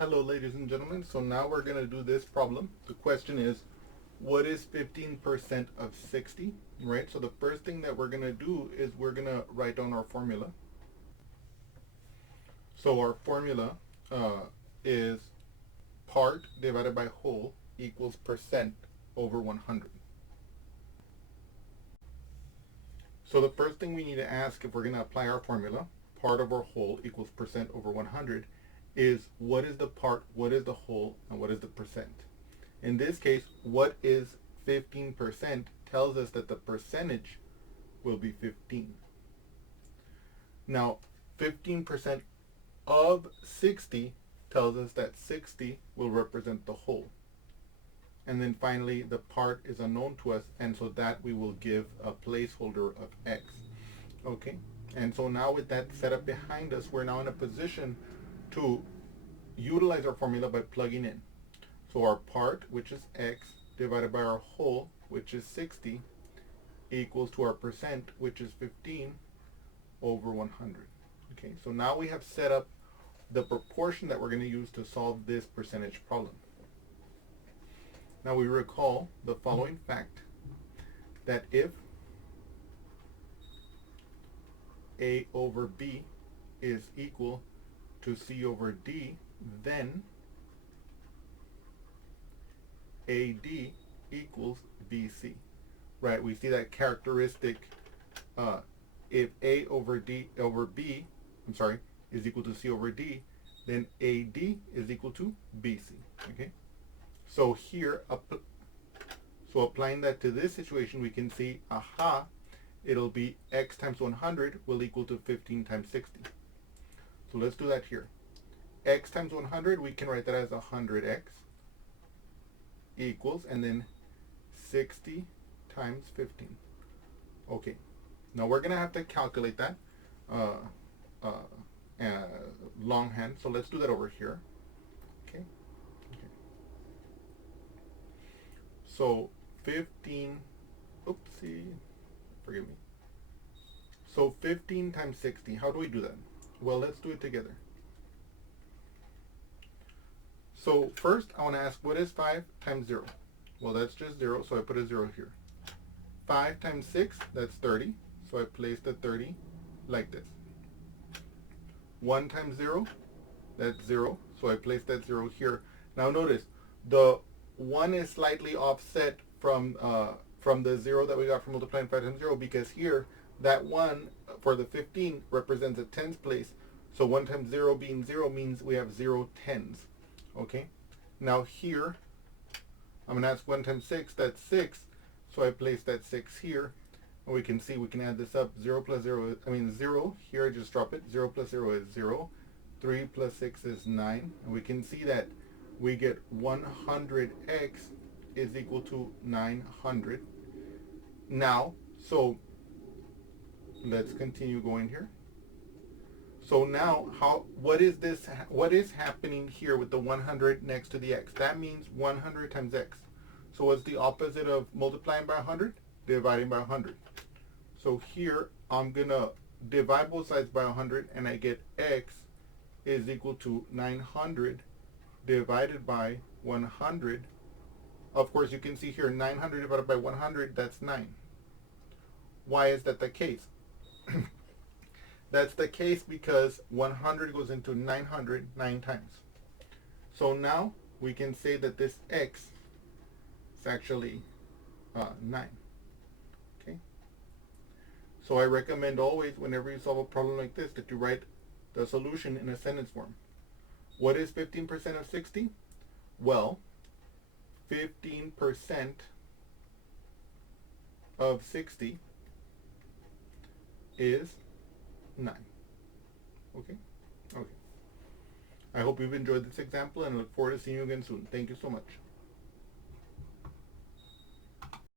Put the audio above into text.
Hello ladies and gentlemen, so now we're going to do this problem. The question is, what is 15% of 60, right? So the first thing that we're going to do is we're going to write down our formula. So our formula is part divided by whole equals percent over 100. So the first thing we need to ask if we're going to apply our formula, part over whole equals percent over 100, is what is the part, what is the whole, and what is the percent. In this case, what is 15% tells us that the percentage will be 15. Now, 15% of 60 tells us that 60 will represent the whole. And then finally, the part is unknown to us, and so that we will give a placeholder of x. Okay, and so now with that setup behind us, we're now in a position to utilize our formula by plugging in. So our part, which is x, divided by our whole, which is 60, equals to our percent, which is 15 over 100. Okay, so now we have set up the proportion that we're going to use to solve this percentage problem. Now we recall the following fact, that if A over B is equal to C over D, then AD equals BC. Right, we see that characteristic, if A over D over B, is equal to C over D, then AD is equal to BC. Okay, so here, so applying that to this situation, we can see, aha, it'll be x times 100 will equal to 15 times 60. So let's do that here. X times 100, we can write that as 100x equals, and then 60 times 15. Okay, now we're going to have to calculate that longhand, so let's do that over here. Okay. So 15, oopsie, forgive me. So 15 times 60, how do we do that? Well, let's do it together. So first, I want to ask, what is 5 times 0? Well, that's just 0, so I put a 0 here. 5 times 6, that's 30, so I place the 30 like this. 1 times 0, that's 0, so I place that 0 here. Now notice, the 1 is slightly offset from the 0 that we got from multiplying 5 times 0, because here, that 1 for the 15 represents a tens place. So 1 times 0 being 0 means we have 0 tens. Okay, now here, I'm going to ask 1 times 6, that's 6. So I place that 6 here. And we can see we can add this up. 0 plus 0, 0, here I just drop it. 0 plus 0 is 0. 3 plus 6 is 9. And we can see that we get 100x is equal to 900. Now, so let's continue going here. So now, what is happening here with the 100 next to the x? That means 100 times x. So what's the opposite of multiplying by 100? Dividing by 100. So here, I'm going to divide both sides by 100, and I get x is equal to 900 divided by 100. Of course, you can see here, 900 divided by 100, that's 9. Why is that the case? That's the case because 100 goes into 900 9 times. So now we can say that this x is actually 9. Okay. So I recommend always, whenever you solve a problem like this, that you write the solution in a sentence form. What is 15% of 60? Well, 15% of 60 is 9. Okay? Okay. I hope you've enjoyed this example, and I look forward to seeing you again soon. Thank you so much.